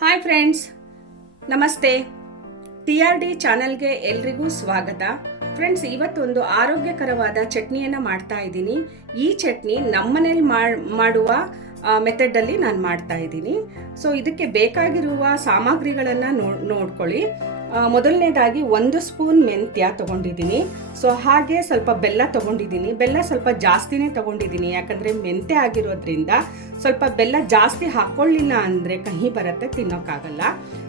Hi friends, ನಮಸ್ತೆ. TRD ಚಾನಲ್ಗೆ ಎಲ್ರಿಗೂ ಸ್ವಾಗತ. ಫ್ರೆಂಡ್ಸ್, ಇವತ್ತೊಂದು ಆರೋಗ್ಯಕರವಾದ ಚಟ್ನಿಯನ್ನು ಮಾಡ್ತಾ ಇದ್ದೀನಿ. ಈ ಚಟ್ನಿ ನಮ್ಮನೇಲಿ ಮಾಡುವ ಮೆಥಡಲ್ಲಿ ನಾನು ಮಾಡ್ತಾ ಇದ್ದೀನಿ. ಸೊ ಇದಕ್ಕೆ ಬೇಕಾಗಿರುವ ಸಾಮಗ್ರಿಗಳನ್ನು ನೋಡ್ಕೊಳ್ಳಿ. ಮೊದಲನೇದಾಗಿ 1 ಸ್ಪೂನ್ ಮೆಂತ್ಯ ತೊಗೊಂಡಿದ್ದೀನಿ. ಸೊ ಹಾಗೆ ಸ್ವಲ್ಪ ಬೆಲ್ಲ ತೊಗೊಂಡಿದ್ದೀನಿ. ಬೆಲ್ಲ ಸ್ವಲ್ಪ ಜಾಸ್ತಿನೇ ತೊಗೊಂಡಿದ್ದೀನಿ, ಯಾಕಂದರೆ ಮೆಂತ್ಯ ಆಗಿರೋದ್ರಿಂದ ಸ್ವಲ್ಪ ಬೆಲ್ಲ ಜಾಸ್ತಿ ಹಾಕ್ಕೊಳ್ಳಿಲ್ಲ ಅಂದರೆ ಕಹಿ ಬರುತ್ತೆ, ತಿನ್ನೋಕ್ಕಾಗಲ್ಲ.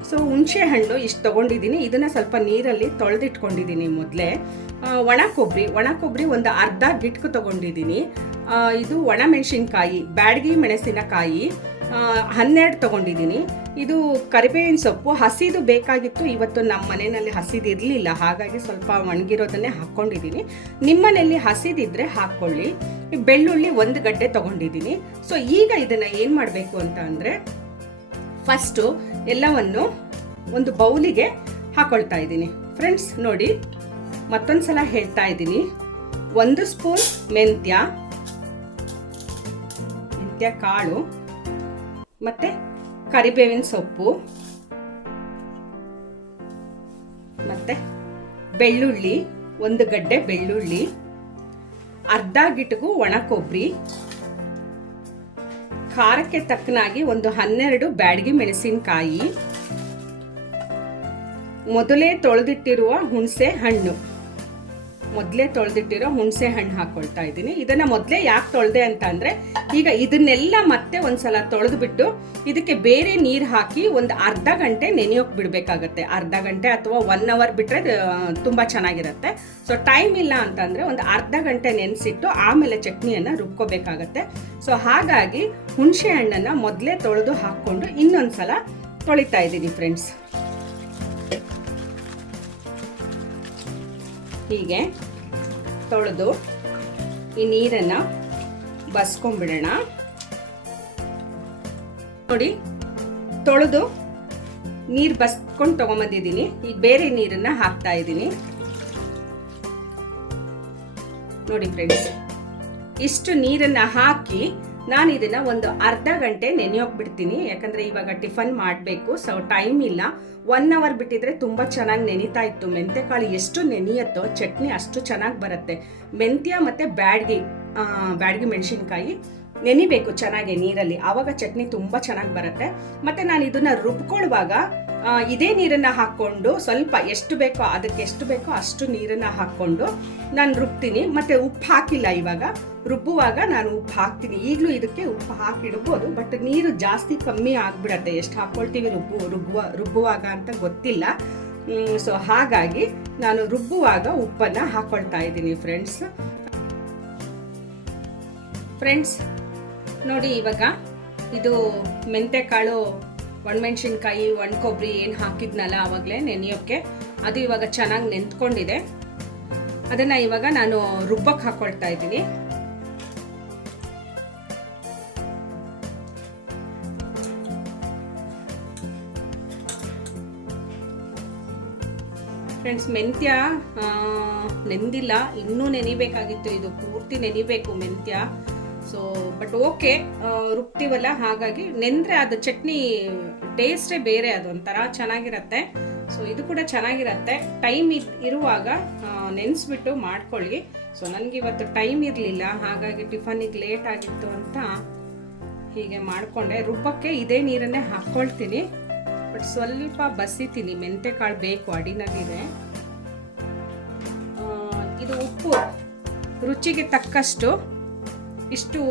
ಸೊ ಹುಣಸೆ ಹಣ್ಣು ಇಷ್ಟು ತೊಗೊಂಡಿದ್ದೀನಿ. ಇದನ್ನು ಸ್ವಲ್ಪ ನೀರಲ್ಲಿ ತೊಳೆದಿಟ್ಕೊಂಡಿದ್ದೀನಿ ಮೊದಲೇ. ಒಣ ಕೊಬ್ಬರಿ ಒಂದು ಅರ್ಧ ಗಿಟ್ಕು ತೊಗೊಂಡಿದ್ದೀನಿ. ಇದು ಒಣ ಮೆಣಸಿನ್ಕಾಯಿ, ಬ್ಯಾಡಗಿ ಮೆಣಸಿನಕಾಯಿ 12 ತೊಗೊಂಡಿದ್ದೀನಿ. ಇದು ಕರಿಬೇವಿನ ಸೊಪ್ಪು ಹಸಿದು ಬೇಕಾಗಿತ್ತು. ಇವತ್ತು ನಮ್ಮ ಮನೆಯಲ್ಲಿ ಹಸಿದು ಇರಲಿಲ್ಲ, ಹಾಗಾಗಿ ಸ್ವಲ್ಪ ಒಣಗಿರೋದನ್ನೇ ಹಾಕ್ಕೊಂಡಿದ್ದೀನಿ. ನಿಮ್ಮ ಮನೆಯಲ್ಲಿ ಹಸಿದಿದ್ರೆ ಹಾಕ್ಕೊಳ್ಳಿ. ಬೆಳ್ಳುಳ್ಳಿ 1 ಗಡ್ಡೆ ತೊಗೊಂಡಿದ್ದೀನಿ. ಸೊ ಈಗ ಇದನ್ನು ಏನು ಮಾಡಬೇಕು ಅಂತ ಅಂದರೆ, ಫಸ್ಟು ಎಲ್ಲವನ್ನು ಒಂದು ಬೌಲಿಗೆ ಹಾಕೊಳ್ತಾ ಇದ್ದೀನಿ. ಫ್ರೆಂಡ್ಸ್ ನೋಡಿ, ಮತ್ತೊಂದು ಸಲ ಹೇಳ್ತಾ ಇದ್ದೀನಿ. 1 ಸ್ಪೂನ್ ಮೆಂತ್ಯ ಕಾಳು, ಮತ್ತೆ ಕರಿಬೇವಿನ ಸೊಪ್ಪು, ಮತ್ತೆ ಬೆಳ್ಳುಳ್ಳಿ 1 ಗಡ್ಡೆ ಬೆಳ್ಳುಳ್ಳಿ, ಅರ್ಧ ಗಿಟಗು ಒಣ ಕೊಬ್ಬರಿ, ಖಾರಕ್ಕೆ ತಕ್ಕನಾಗಿ ಒಂದು 12 ಬ್ಯಾಡಗಿ ಮೆಣಸಿನಕಾಯಿ, ಮೊದಲೇ ತೊಳೆದಿಟ್ಟಿರುವ ಹುಣಸೆ ಹಣ್ಣು ಹಾಕೊಳ್ತಾ ಇದ್ದೀನಿ. ಇದನ್ನ ಮೊದಲೇ ಯಾಕೆ ತೊಳೆದೆ ಅಂತ ಅಂದ್ರೆ, ಈಗ ಇದನ್ನೆಲ್ಲ ಮತ್ತೆ ಒಂದ್ಸಲ ತೊಳೆದ್ಬಿಟ್ಟು ಇದಕ್ಕೆ ಬೇರೆ ನೀರು ಹಾಕಿ ಒಂದು ಅರ್ಧ ಗಂಟೆ ನೆನೆಯೋಕೆ ಬಿಡಬೇಕಾಗತ್ತೆ. ಅರ್ಧ ಗಂಟೆ ಅಥವಾ 1 ಅವರ್ ಬಿಟ್ರೆ ತುಂಬಾ ಚೆನ್ನಾಗಿರುತ್ತೆ. ಸೊ ಟೈಮ್ ಇಲ್ಲ ಅಂತಂದ್ರೆ ಒಂದು ಅರ್ಧ ಗಂಟೆ ನೆನೆಸಿಟ್ಟು ಆಮೇಲೆ ಚಟ್ನಿಯನ್ನ ರುಬ್ಕೋಬೇಕಾಗತ್ತೆ. ಸೊ ಹಾಗಾಗಿ ಹುಣಸೆ ಹಣ್ಣನ್ನ ಮೊದಲೇ ತೊಳೆದು ಹಾಕೊಂಡು ಇನ್ನೊಂದ್ಸಲ ತೊಳಿತಾ ಇದ್ದೀನಿ ಫ್ರೆಂಡ್ಸ್. ಹೀಗೆ ತೊಳೆದು ಈ ನೀರನ್ನು ಬಸ್ಕೊಂಡ್ಬಿಡೋಣ. ನೋಡಿ, ತೊಳೆದು ನೀರು ಬಸ್ಕೊಂಡು ತಗೊಂಬಂದಿದ್ದೀನಿ. ಈಗ ಬೇರೆ ನೀರನ್ನು ಹಾಕ್ತಾ ಇದ್ದೀನಿ. ನೋಡಿ ಫ್ರೆಂಡ್ಸ್, ಇಷ್ಟು ನೀರನ್ನು ಹಾಕಿ ನಾನು ಇದನ್ನ ಒಂದು ಅರ್ಧ ಗಂಟೆ ನೆನೆಯೋಕೆ ಬಿಡ್ತೀನಿ. ಯಾಕಂದ್ರೆ ಇವಾಗ ಟಿಫನ್ ಮಾಡಬೇಕು, ಸೊ ಟೈಮ್ ಇಲ್ಲ. 1 ಅವರ್ ಬಿಟ್ಟಿದ್ರೆ ತುಂಬ ಚೆನ್ನಾಗಿ ನೆನೀತಾ ಇತ್ತು. ಮೆಂತ್ಯಕಾಳು ಎಷ್ಟು ನೆನೆಯುತ್ತೋ ಚಟ್ನಿ ಅಷ್ಟು ಚೆನ್ನಾಗಿ ಬರುತ್ತೆ. ಮೆಂತ್ಯ ಮತ್ತು ಬ್ಯಾಡಗಿ ಮೆಣಸಿನ್ಕಾಯಿ ನೆನಿಬೇಕು ಚೆನ್ನಾಗಿ ನೀರಲ್ಲಿ, ಆವಾಗ ಚಟ್ನಿ ತುಂಬ ಚೆನ್ನಾಗಿ ಬರುತ್ತೆ. ಮತ್ತು ನಾನು ಇದನ್ನು ರುಬ್ಕೊಳ್ಳುವಾಗ ಇದೇ ನೀರನ್ನು ಹಾಕ್ಕೊಂಡು ಸ್ವಲ್ಪ ಎಷ್ಟು ಬೇಕೋ ಅಷ್ಟು ನೀರನ್ನು ಹಾಕ್ಕೊಂಡು ನಾನು ರುಬ್ತೀನಿ. ಮತ್ತು ಉಪ್ಪು ಹಾಕಿಲ್ಲ, ಇವಾಗ ರುಬ್ಬುವಾಗ ನಾನು ಉಪ್ಪು ಹಾಕ್ತೀನಿ. ಈಗಲೂ ಇದಕ್ಕೆ ಉಪ್ಪು ಹಾಕಿಡ್ಬೋದು, ಬಟ್ ನೀರು ಜಾಸ್ತಿ ಕಮ್ಮಿ ಆಗಿಬಿಡತ್ತೆ ಎಷ್ಟು ಹಾಕ್ಕೊಳ್ತೀವಿ ರುಬ್ಬುವಾಗ ಅಂತ ಗೊತ್ತಿಲ್ಲ. ಸೊ ಹಾಗಾಗಿ ನಾನು ರುಬ್ಬುವಾಗ ಉಪ್ಪನ್ನು ಹಾಕ್ಕೊಳ್ತಾ ಇದ್ದೀನಿ ಫ್ರೆಂಡ್ಸ್. ನೋಡಿ, ಇವಾಗ ಇದು ಮೆಂತ್ಯಕಾಳು, ಒಣಮೆಣಸಿನ್ಕಾಯಿ, ಒಣ ಕೊಬ್ಬರಿ ಏನು ಹಾಕಿದ್ನಲ್ಲ ಆವಾಗಲೇ ನೆನೆಯೋಕ್ಕೆ, ಅದು ಇವಾಗ ಚೆನ್ನಾಗಿ ನೆಂತ್ಕೊಂಡಿದೆ. ಅದನ್ನು ಇವಾಗ ನಾನು ರುಬ್ಬಕ್ಕೆ ಹಾಕ್ಕೊಳ್ತಾ ಇದ್ದೀನಿ. ಫ್ರೆಂಡ್ಸ್, ಮೆಂತ್ಯ ನೆಂದಿಲ್ಲ, ಇನ್ನೂ ನೆನಿಬೇಕಾಗಿತ್ತು. ಇದು ಪೂರ್ತಿ ನೆನಿಬೇಕು ಮೆಂತ್ಯ. ಸೊ ಬಟ್ ಓಕೆ, ರುಬ್ತೀವಲ್ಲ, ಹಾಗಾಗಿ ನೆಂದರೆ ಅದು ಚಟ್ನಿ ಟೇಸ್ಟೇ ಬೇರೆ, ಅದೊಂಥರ ಚೆನ್ನಾಗಿರತ್ತೆ. ಸೊ ಇದು ಕೂಡ ಚೆನ್ನಾಗಿರತ್ತೆ. ಟೈಮ್ ಇರುವಾಗ ನೆನೆಸ್ಬಿಟ್ಟು ಮಾಡ್ಕೊಳ್ಳಿ. ಸೊ ನನಗಿವತ್ತು ಟೈಮ್ ಇರಲಿಲ್ಲ, ಹಾಗಾಗಿ ಟಿಫನಿಗೆ ಲೇಟ್ ಆಗಿತ್ತು ಅಂತ ಹೀಗೆ ಮಾಡಿಕೊಂಡೆ. ರುಬ್ಬಕ್ಕೆ ಇದೇ ನೀರನ್ನೇ ಹಾಕ್ಕೊಳ್ತೀನಿ, ಬಟ್ ಸ್ವಲ್ಪ ಬಸಿತೀನಿ. ಮೆಂತ್ಯಕಾಳು ಬೇಕು, ಅಡಿನಲ್ಲಿದೆ. ಇದು ಉಪ್ಪು ರುಚಿಗೆ ತಕ್ಕಷ್ಟು, ಇಷ್ಟು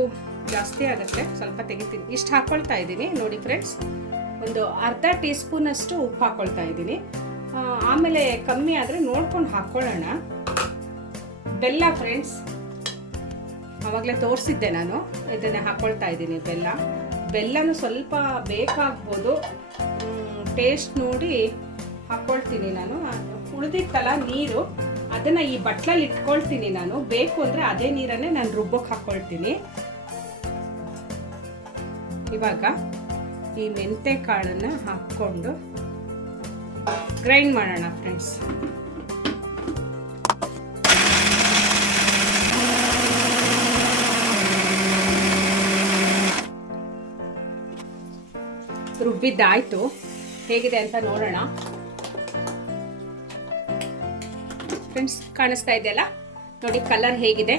ಜಾಸ್ತಿ ಆಗುತ್ತೆ, ಸ್ವಲ್ಪ ತೆಗಿತೀನಿ. ಇಷ್ಟು ಹಾಕ್ಕೊಳ್ತಾ ಇದ್ದೀನಿ. ನೋಡಿ ಫ್ರೆಂಡ್ಸ್, ಒಂದು ಅರ್ಧ ಟೀ ಸ್ಪೂನ್ ಅಷ್ಟು ಉಪ್ಪು ಹಾಕ್ಕೊಳ್ತಾ ಇದ್ದೀನಿ. ಆಮೇಲೆ ಕಮ್ಮಿ ಆದರೆ ನೋಡ್ಕೊಂಡು ಹಾಕ್ಕೊಳ್ಳೋಣ. ಬೆಲ್ಲ ಫ್ರೆಂಡ್ಸ್, ಆವಾಗಲೇ ತೋರಿಸಿದ್ದೆ ನಾನು, ಇದನ್ನೇ ಹಾಕ್ಕೊಳ್ತಾ ಇದ್ದೀನಿ. ಬೆಲ್ಲನೂ ಸ್ವಲ್ಪ ಬೇಕಾಗ್ಬೋದು, ಟೇಸ್ಟ್ ನೋಡಿ ಹಾಕ್ಕೊಳ್ತೀನಿ ನಾನು. ಉಳಿದಿತ್ತಲ್ಲ ನೀರು, ಅದನ್ನು ಈ ಬಟ್ಲಲ್ಲಿ ಇಟ್ಕೊಳ್ತೀನಿ ನಾನು. ಬೇಕು ಅಂದರೆ ಅದೇ ನೀರನ್ನೇ ನಾನು ರುಬ್ಬಕ್ಕೆ ಹಾಕ್ಕೊಳ್ತೀನಿ. ಇವಾಗ ಈ ಮೆಂತ್ಯ ಕಾಳನ್ನು ಹಾಕ್ಕೊಂಡು ಗ್ರೈಂಡ್ ಮಾಡೋಣ ಫ್ರೆಂಡ್ಸ್. ರುಬ್ಬಿದ್ದಾಯ್ತು. ಹೇಗಿದೆ ಅಂತ ನೋಡೋಣ. ಫ್ರೆಂಡ್ಸ್, ಕಾಣಿಸ್ತಾ ಇದೆಯಲ್ಲ ನೋಡಿ, ಕಲರ್ ಹೇಗಿದೆ,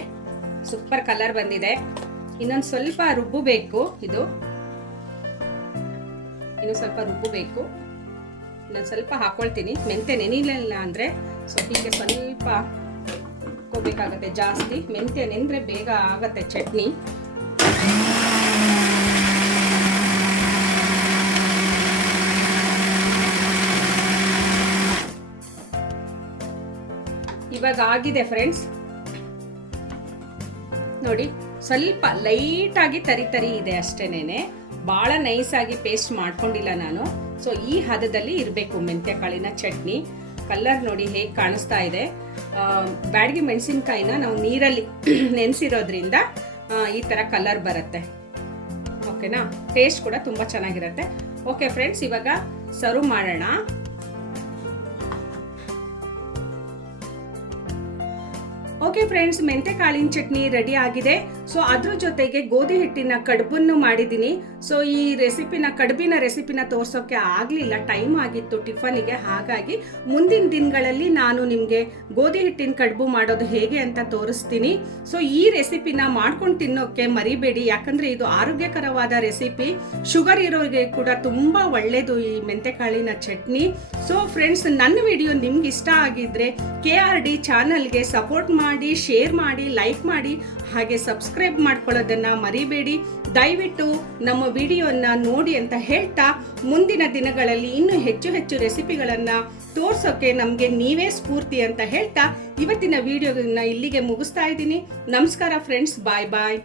ಸೂಪರ್ ಕಲರ್ ಬಂದಿದೆ. ಇನ್ನೊಂದು ಸ್ವಲ್ಪ ರುಬ್ಬಬೇಕು, ಇನ್ನೊಂದು ಸ್ವಲ್ಪ ರುಬ್ಬಬೇಕು. ಇನ್ನೊಂದು ಸ್ವಲ್ಪ ಹಾಕೊಳ್ತೀನಿ. ಮೆಂತೆ ನೆನಿಲಿಲ್ಲ ಅಂದರೆ ಸೊ ಹೀಗೆ ಸ್ವಲ್ಪ ಹಾಕೋಬೇಕಾಗತ್ತೆ. ಜಾಸ್ತಿ ಮೆಂತ್ಯ ನೆಂದರೆ ಬೇಗ ಆಗತ್ತೆ ಚಟ್ನಿ. ಇವಾಗ ಆಗಿದೆ ಫ್ರೆಂಡ್ಸ್ ನೋಡಿ. ಸ್ವಲ್ಪ ಲೈಟ್ ಆಗಿ ತರಿ ಇದೆ ಅಷ್ಟೇನೆ, ಬಹಳ ನೈಸ್ ಆಗಿ ಪೇಸ್ಟ್ ಮಾಡ್ಕೊಂಡಿಲ್ಲ ನಾನು. ಸೊ ಈ ಹದದಲ್ಲಿ ಇರಬೇಕು ಮೆಂತ್ಯ ಕಾಳಿನ ಚಟ್ನಿ. ಕಲರ್ ನೋಡಿ ಹೇಗೆ ಕಾಣಿಸ್ತಾ ಇದೆ. ಬ್ಯಾಡಗಿ ಮೆಣಸಿನ್ಕಾಯಿನ ನಾವು ನೀರಲ್ಲಿ ನೆನೆಸಿರೋದ್ರಿಂದ ಈ ತರ ಕಲರ್ ಬರುತ್ತೆ. ಓಕೆನಾ? ಟೇಸ್ಟ್ ಕೂಡ ತುಂಬಾ ಚೆನ್ನಾಗಿರುತ್ತೆ. ಓಕೆ ಫ್ರೆಂಡ್ಸ್, ಇವಾಗ ಸರ್ವ್ ಮಾಡೋಣ. ಓಕೆ ಫ್ರೆಂಡ್ಸ್, ಮೆಂತೆ ಕಾಳಿನ ಚಟ್ನಿ ರೆಡಿ ಆಗಿದೆ. ಸೊ ಅದ್ರ ಜೊತೆಗೆ ಗೋಧಿ ಹಿಟ್ಟಿನ ಕಡುಬನ್ನು ಮಾಡಿದ್ದೀನಿ. ಸೊ ಈ ಕಡುಬಿನ ರೆಸಿಪಿನ ತೋರ್ಸೋಕೆ ಆಗಲಿಲ್ಲ, ಟೈಮ್ ಆಗಿತ್ತು ಟಿಫನಿಗೆ. ಹಾಗಾಗಿ ಮುಂದಿನ ದಿನಗಳಲ್ಲಿ ನಾನು ನಿಮಗೆ ಗೋಧಿ ಹಿಟ್ಟಿನ ಕಡುಬು ಮಾಡೋದು ಹೇಗೆ ಅಂತ ತೋರಿಸ್ತೀನಿ. ಸೊ ಈ ರೆಸಿಪಿನ ಮಾಡ್ಕೊಂಡು ತಿನ್ನೋಕೆ ಮರಿಬೇಡಿ, ಯಾಕಂದ್ರೆ ಇದು ಆರೋಗ್ಯಕರವಾದ ರೆಸಿಪಿ. ಶುಗರ್ ಇರೋರಿಗೆ ಕೂಡ ತುಂಬಾ ಒಳ್ಳೇದು ಈ ಮೆಂತೆ ಕಾಳಿನ ಚಟ್ನಿ. ಸೊ ಫ್ರೆಂಡ್ಸ್, ನನ್ನ ವಿಡಿಯೋ ನಿಮ್ಗೆ ಇಷ್ಟ ಆಗಿದ್ರೆ KRD ಚಾನಲ್ಗೆ ಸಪೋರ್ಟ್ ಮಾಡಿ, ಶೇರ್ ಮಾಡಿ, ಲೈಕ್ ಮಾಡಿ, ಹಾಗೆ ಸಬ್ಸ್ಕ್ರೈಬ್ ಮಾಡ್ಕೊಳ್ಳೋದನ್ನ ಮರಿಬೇಡಿ. ದಯವಿಟ್ಟು ನಮ್ಮ ವಿಡಿಯೋನ ನೋಡಿ ಅಂತ ಹೇಳ್ತಾ, ಮುಂದಿನ ದಿನಗಳಲ್ಲಿ ಇನ್ನೂ ಹೆಚ್ಚು ರೆಸಿಪಿಗಳನ್ನ ತೋರ್ಸೋಕೆ ನಮಗೆ ನೀವೇ ಸ್ಫೂರ್ತಿ ಅಂತ ಹೇಳ್ತಾ ಇವತ್ತಿನ ವಿಡಿಯೋನ ಇಲ್ಲಿಗೆ ಮುಗಿಸ್ತಾ ಇದ್ದೀನಿ. ನಮಸ್ಕಾರ ಫ್ರೆಂಡ್ಸ್, ಬಾಯ್ ಬಾಯ್.